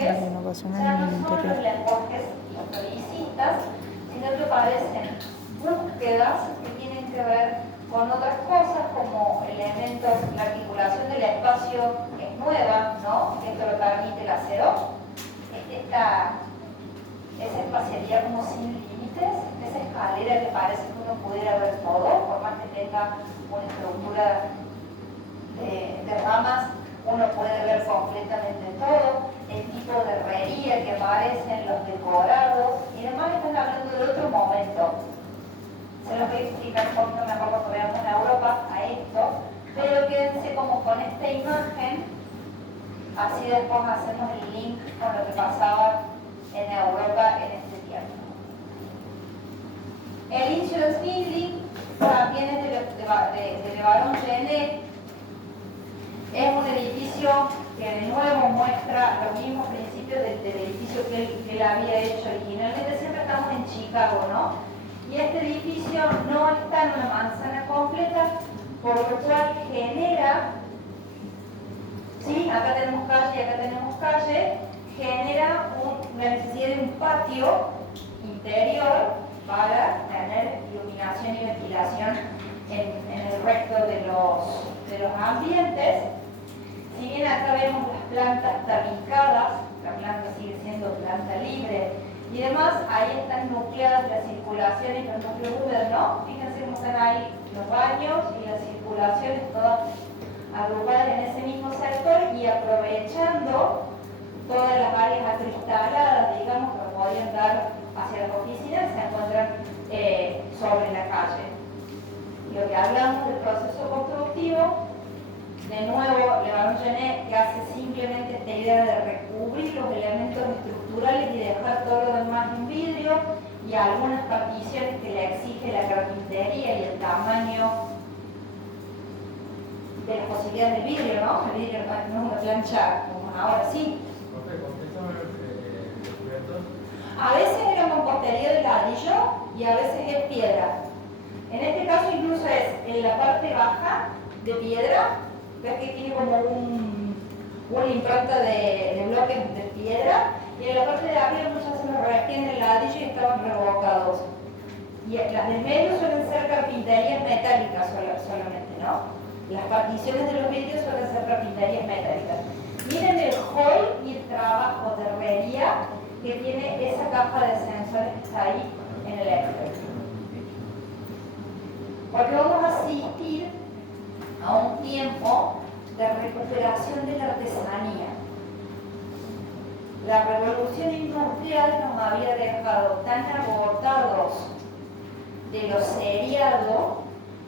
lenguajes, La renovación o en sea, el no son interior. los lenguajes historicistas, sino que parecen búsquedas que tienen que ver con otras cosas como elementos, la articulación del espacio es nueva, ¿no? Esto lo permite la CO. Esa espacialidad como sin límites, esa escalera que parece que uno pudiera ver todo, por más que tenga una estructura de ramas, uno puede ver completamente todo, el tipo de herrería que aparecen, los decorados, y demás están hablando del otro momento. Se los voy a explicar un poquito mejor cuando veamos en Europa a esto, pero quédense como con esta imagen, así después hacemos el link con lo que pasaba en Europa en este tiempo. El Insurance Building también es de Le Baron Genet. Es un edificio que de nuevo muestra los mismos principios del edificio que él había hecho originalmente. Siempre estamos en Chicago, ¿no? Y este edificio no está en una manzana completa, por lo cual genera, ¿sí? Acá tenemos calle y acá tenemos calle, genera la necesidad de un patio interior para tener iluminación y ventilación en el resto de los ambientes. Si bien acá vemos las plantas tabicadas, la planta sigue siendo planta libre y demás, ahí están nucleadas las circulaciones, los núcleos húmedos, ¿no? Fíjense cómo están ahí los baños y las circulaciones todas agrupadas en ese mismo sector y aprovechando todas las áreas acristaladas, digamos, que podrían dar hacia las oficinas, se encuentran sobre la calle. Lo que hablamos del proceso constructivo, de nuevo, Le Baron Genet, que hace simplemente esta idea de recubrir los elementos estructurales y dejar todo lo demás en vidrio, y algunas particiones que le exige la carpintería y el tamaño de las posibilidades del vidrio, ¿no? El vidrio no es una plancha como ahora sí. A veces era mampostería de ladrillo y a veces es piedra. En este caso incluso es en la parte baja de piedra, ves que tiene como una impronta de bloques de piedra, y en la parte de arriba muchas veces los revestían en ladrillo y estaban revocados. Y las del medio suelen ser carpinterías metálicas solamente, ¿no? Las particiones de los vidrios suelen ser carpinterías metálicas. Miren el hall y el trabajo de herrería que tiene esa caja de sensores que está ahí en el exterior. Porque vamos a asistir a un tiempo de recuperación de la artesanía. La revolución industrial nos había dejado tan agotados de lo seriado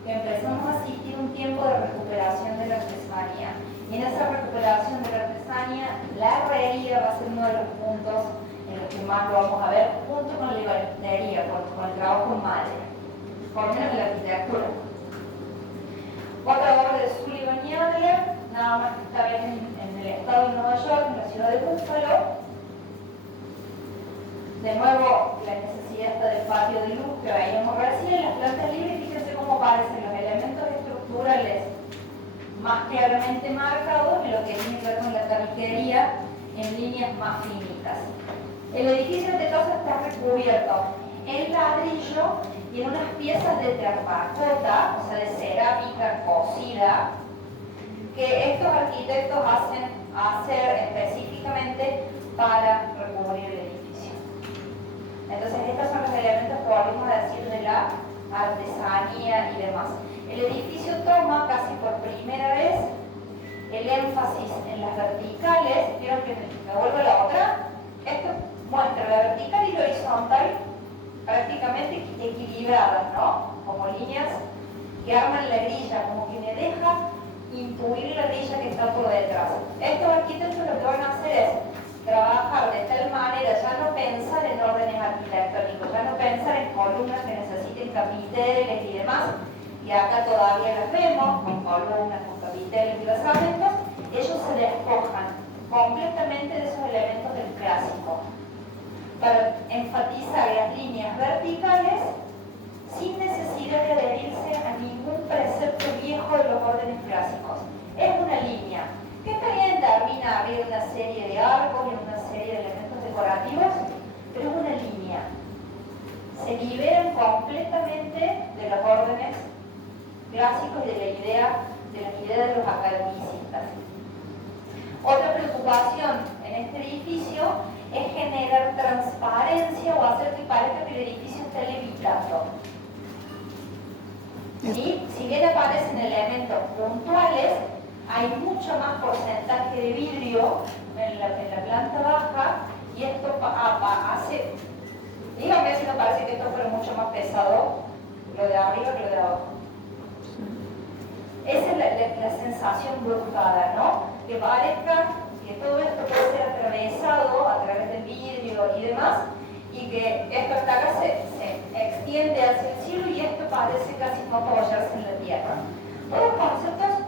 que empezamos a asistir a un tiempo de recuperación de la artesanía. Y en esa recuperación de la artesanía, la herrería va a ser uno de los puntos en los que más lo vamos a ver, junto con la ibanistería, con el trabajo en madera, por lo menos en la arquitectura. Otra obra de Sullivan y Adler, nada más que esta vez en el estado de Nueva York, en la ciudad de Buffalo. De nuevo, la necesidad esta del patio de luz que veíamos recién, las plantas libres, fíjense cómo aparecen los elementos estructurales más claramente marcados en lo que tiene que ver con la tabiquería en líneas más finitas. El edificio de casa está recubierto en ladrillo y en unas piezas de terracota, o sea, de cerámica cocida, que estos arquitectos hacen hacer específicamente para recubrir el edificio. Entonces, estos son los elementos que volvemos a decir de la artesanía y demás. El edificio toma casi por primera vez el énfasis en las verticales. Quiero que me vuelva la otra. Esto muestra la vertical y la horizontal prácticamente equilibradas, ¿no? Como líneas que arman la grilla, como que me deja intuir la grilla que está por detrás. Estos arquitectos lo que van a hacer es trabajar de tal manera, ya no pensar en órdenes arquitectónicos, ya no pensar en columnas que necesiten capiteles y demás, y acá todavía las vemos, con columnas, con capiteles y basamentos. Ellos se despojan completamente de esos elementos del clásico para enfatizar las líneas verticales sin necesidad de adherirse a ningún precepto viejo de los órdenes clásicos. Es una línea que también termina a abrir una serie de arcos y una serie clásicos y de las ideas de los academicistas. Otra preocupación en este edificio es generar transparencia o hacer que parezca que el edificio está levitando. ¿Sí? Si bien aparecen elementos puntuales, hay mucho más porcentaje de vidrio en la planta baja y esto hace, dígame si no parece que esto fuera mucho más pesado lo de arriba que lo de abajo. Esa es la sensación bruscada, ¿no? Que parezca que todo esto puede ser atravesado a través del vidrio y demás, y que esto hasta acá se extiende hacia el cielo y esto parece casi como apoyarse en la tierra. Todos conceptos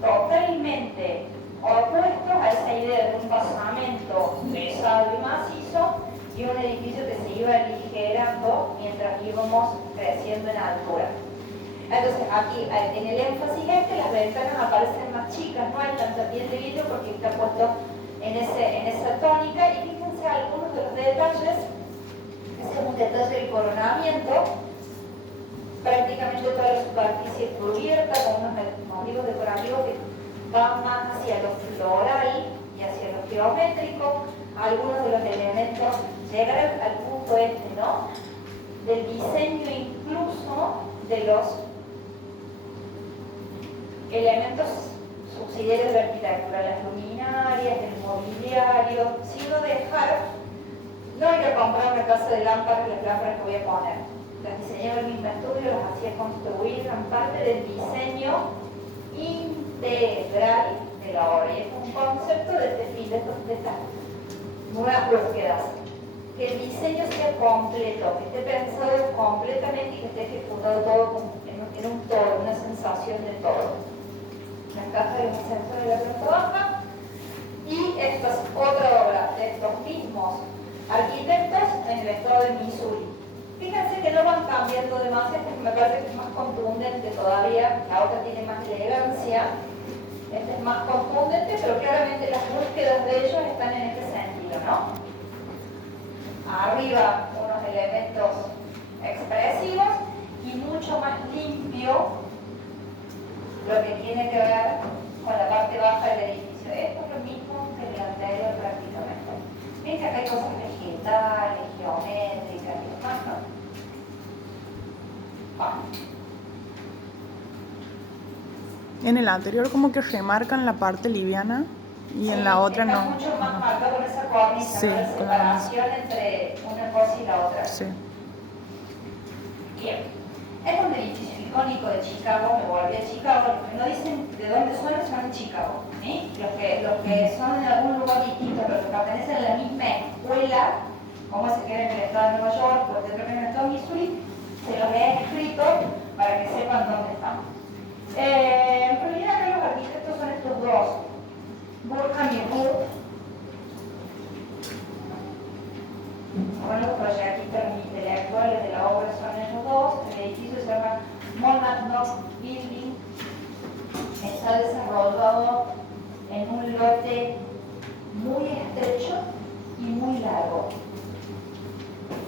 totalmente opuestos a esa idea de un basamento pesado y macizo y un edificio que se iba aligerando mientras íbamos creciendo en altura. Entonces aquí en el énfasis las ventanas aparecen más chicas, no hay tanta piel de vidrio porque está puesto en esa tónica, y fíjense algunos de los detalles. Ese es un detalle del coronamiento, prácticamente toda la superficie cubierta con unos motivos decorativos que van más hacia lo floral y hacia lo geométrico. Algunos de los elementos llegan al punto ¿no? Del diseño incluso de los elementos subsidiarios de la arquitectura, las luminarias, el mobiliario. Si uno dejar, no hay que comprar una casa de lámparas, las lámparas que voy a poner. Las diseñaba el mismo estudio, las hacía construir, eran parte del diseño integral de la obra. Y es un concepto de estas nuevas búsquedas. Que el diseño sea completo, que esté pensado completamente y que esté ejecutado todo en un todo, una sensación de todo. La caja de los ascensores de la planta baja, y esta es otra obra de estos mismos arquitectos en el estado de Missouri. Fíjense que no van cambiando demasiado porque me parece que es más contundente todavía, la otra tiene más elegancia, esta es más contundente, pero claramente las búsquedas de ellos están en este sentido, ¿no? Arriba unos elementos expresivos y mucho más limpio lo que tiene que ver con la parte baja del edificio. Esto es lo mismo que el anterior prácticamente. Ven que acá hay cosas vegetales, geométricas y demás, ¿no? Bueno. En el anterior como que remarcan la parte liviana y en la otra está no. Mucho más marcado con esa cornisa, sí, ¿no? La separación entre una cosa y la otra. Sí. Bien. Es un edificio icónico de Chicago, me volví a Chicago. Los que no dicen de dónde son de Chicago. ¿Sí? Los que son en algún lugar distinto, pero que pertenecen a la misma escuela, como se queda en el estado de Nueva York, porque creo que en el estado de Missouri, se los he escrito para que sepan dónde estamos. En realidad acá los arquitectos son estos dos, Burkham y Wood. Bueno, los proyectistas intelectuales de la obra son ellos dos. El edificio se llama Monadnock Building. Está desarrollado en un lote muy estrecho y muy largo.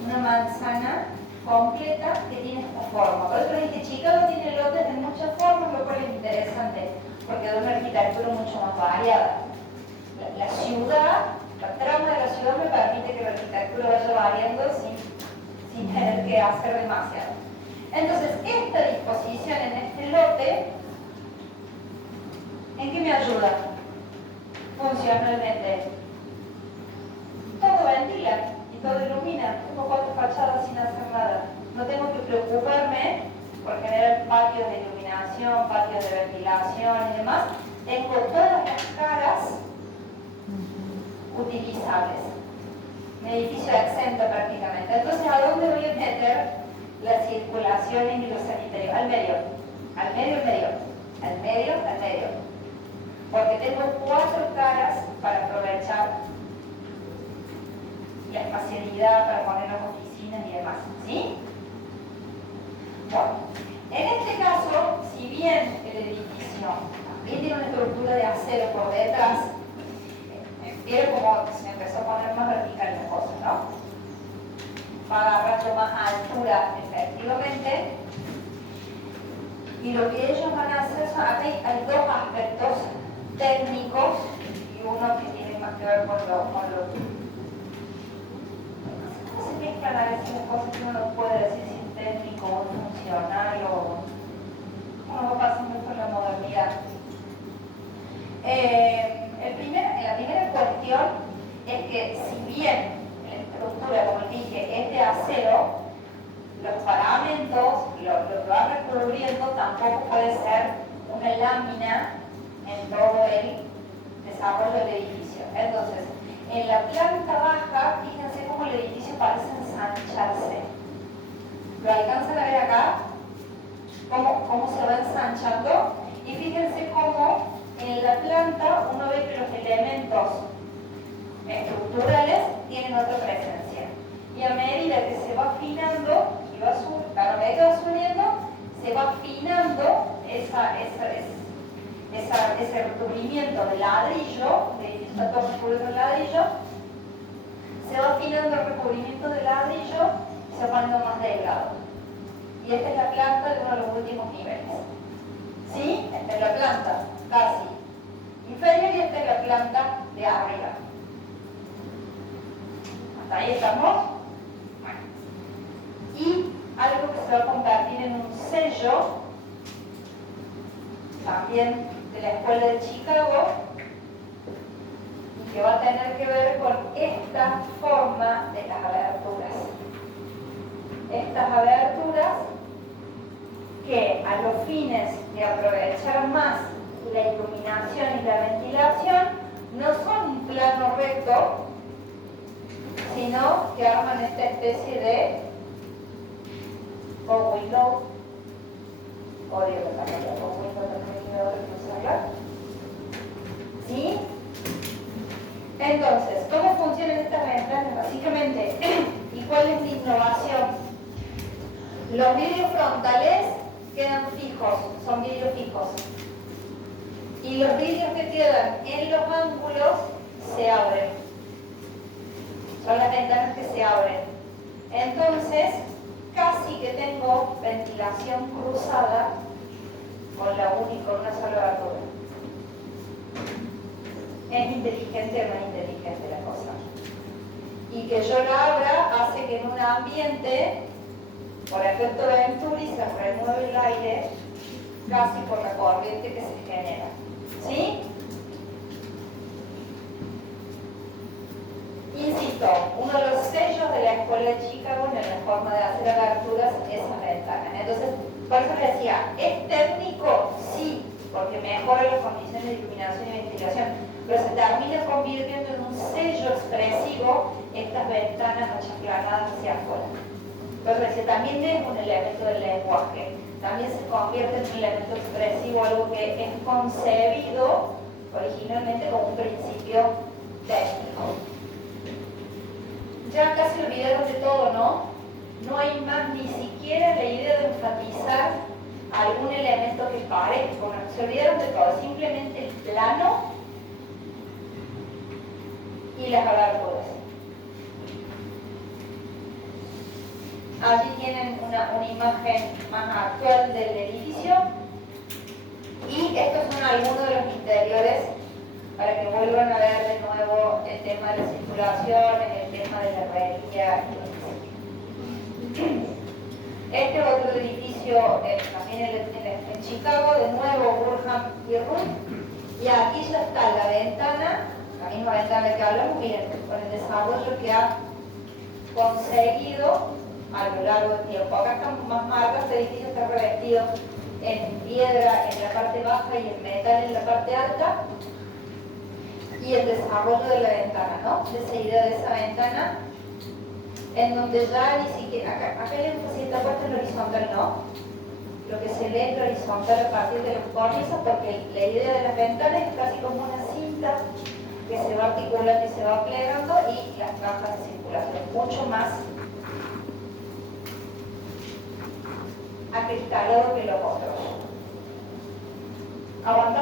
Una manzana completa que tiene esta forma. Por eso les dije, Chicago tiene lotes de muchas formas, lo cual es interesante, porque da una arquitectura mucho más variada. La ciudad, la trama de la ciudad me permite que la arquitectura vaya variando sin tener que hacer demasiado. Entonces, esta disposición en este lote, ¿en qué me ayuda? Funcionalmente. Todo ventila y todo ilumina. Tengo 4 fachadas sin hacer nada. No tengo que preocuparme por generar patios de iluminación, patios de ventilación y demás. Tengo todas las caras utilizables. Un edificio exento prácticamente. Entonces, ¿a dónde voy a meter las circulaciones y los sanitarios? Al medio. Al medio, al medio. Al medio, al medio. Porque tengo 4 caras para aprovechar la espacialidad, para poner las oficinas y demás. ¿Sí? Bueno, en este caso, si bien el edificio también tiene una estructura de acero por detrás, vieron como se empezó a poner más vertical la cosa, ¿no? Va agarrando más altura, efectivamente. Y lo que ellos van a hacer son, acá hay dos aspectos técnicos y uno que tiene más que ver con lo se mezclan a veces las cosas que uno no puede decir si es técnico o funcional o uno va pasando por la modernidad. La primera cuestión es que si bien la estructura, como dije, es de acero, los paramentos, lo que va recubriendo tampoco puede ser una lámina en todo el desarrollo del edificio. Entonces, en la planta baja, fíjense cómo el edificio parece ensancharse. ¿Lo alcanzan a ver acá? ¿Cómo se va ensanchando? Y fíjense cómo en la planta uno ve que los elementos estructurales tienen otra presencia. Y a medida que se va afinando, a medida que va subiendo, se va afinando ese recubrimiento de ladrillo, el edificio está todo recubierto de ladrillo, se va afinando el recubrimiento de ladrillo y se va poniendo más delgado. Y esta es la planta de uno de los últimos niveles. ¿Sí? Esta es la planta casi inferior y esta es la planta de arriba. ¿Hasta ahí estamos? Bueno. Y algo que se va a convertir en un sello, también de la Escuela de Chicago, y que va a tener que ver con esta forma de las aberturas. Estas aberturas que a los fines de aprovechar más la iluminación y la ventilación no son un plano recto, sino que arman esta especie de bow window. Odio que también la bow window también tiene otra que usarla. ¿Sí? Entonces, ¿cómo funcionan estas ventanas? Básicamente, ¿y cuál es la innovación? Los vidrios frontales quedan fijos, son vidrios fijos. Y los vidrios que quedan en los ángulos se abren. Son las ventanas que se abren. Entonces, casi que tengo ventilación cruzada con una sola abertura. ¿Es inteligente o no es inteligente la cosa? Y que yo la abra hace que en un ambiente, por efecto de Venturi, se remueve el aire casi por la corriente que se genera. ¿Sí? Insisto, uno de los sellos de la Escuela de Chicago en la forma de hacer aberturas es esa ventana. Entonces, por eso les decía, ¿es técnico? Sí, porque mejora las condiciones de iluminación y ventilación, pero se termina convirtiendo en un sello expresivo estas ventanas achaflanadas hacia afuera. Entonces, también es un elemento del lenguaje, también se convierte en un elemento expresivo, algo que es concebido originalmente como un principio técnico. Ya casi olvidaron de todo, ¿no? No hay más ni siquiera la idea de enfatizar algún elemento que parezca. Bueno, se olvidaron de todo, simplemente el plano y las aberturas. Allí tienen una imagen más actual del edificio y estos son algunos de los interiores para que vuelvan a ver de nuevo el tema de las circulaciones, el tema de la herrería. Este otro edificio también en Chicago, de nuevo Burham y Ruth, y aquí ya está la ventana, la misma ventana que hablamos, miren, con el desarrollo que ha conseguido a lo largo del tiempo. Acá están más marcas, este edificio está revestido en piedra en la parte baja y en metal en la parte alta, y el desarrollo de la ventana, ¿no? De esa idea de esa ventana, en donde ya ni siquiera, acá el énfasis está puesto en lo horizontal, ¿no? Lo que se lee en lo horizontal a partir de las cornisas, porque la idea de las ventanas es casi como una cinta que se va articulando y se va plegando, y las cajas de circulación, mucho más acristalado que los otros. Aguantamos.